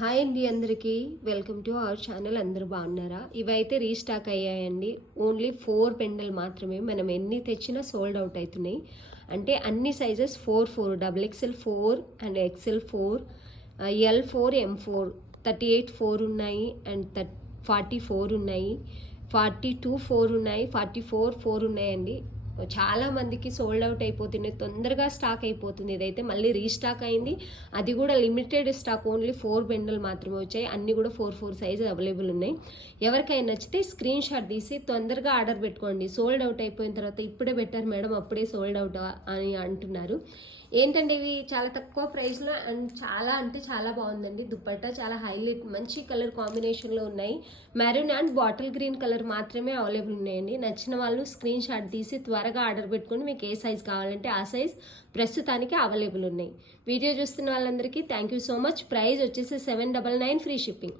Hi అండి అందరికీ welcome to our channel. అందరూ బాగున్నారా? ఇవైతే రీస్టాక్ అయ్యాయండి. ఓన్లీ 4 పెండలు మాత్రమే. మనం ఎన్ని తెచ్చినా సోల్డ్ అవుట్ అవుతున్నాయి. అంటే అన్ని sizes 4 double XL 4 and XL 4, L4, M4, 38 4 ఉన్నాయి అండ్ 44 ఉన్నాయి, 42 4 ఉన్నాయి, 44 4 ఉన్నాయండి. చాలా మందికి సోల్డ్ అవుట్ అయిపోతున్నాయి, తొందరగా స్టాక్ అయిపోతుంది. ఇదైతే మళ్ళీ రీస్టాక్ అయింది, అది కూడా లిమిటెడ్ స్టాక్. ఓన్లీ 4 బెండలు మాత్రమే వచ్చాయి. అన్నీ కూడా 4 సైజు అవైలబుల్ ఉన్నాయి. ఎవరికైనా నచ్చితే స్క్రీన్ షాట్ తీసి తొందరగా ఆర్డర్ పెట్టుకోండి. సోల్డ్ అవుట్ అయిపోయిన తర్వాత ఇప్పుడే పెట్టారు మేడం, అప్పుడే సోల్డ్ అవుట్ అని అంటున్నారు. ఏంటంటే ఇవి చాలా తక్కువ ప్రైస్లో అండ్ చాలా అంటే చాలా బాగుందండి. దుపట్టా చాలా హైలైట్, మంచి కలర్ కాంబినేషన్లో ఉన్నాయి. Maroon and bottle green colour మాత్రమే అవైలబుల్ ఉన్నాయండి. నచ్చిన వాళ్ళు స్క్రీన్ షాట్ తీసి త్వరగా ఆర్డర్ పెట్టుకొని మీకు ఏ సైజ్ కావాలంటే ఆ సైజ్ ప్రస్తుతానికి అవైలబుల్ ఉన్నాయి. వీడియో చూస్తున్న వాళ్ళందరికీ thank you so much. Price వచ్చేసి 799 ఫ్రీ షిప్పింగ్.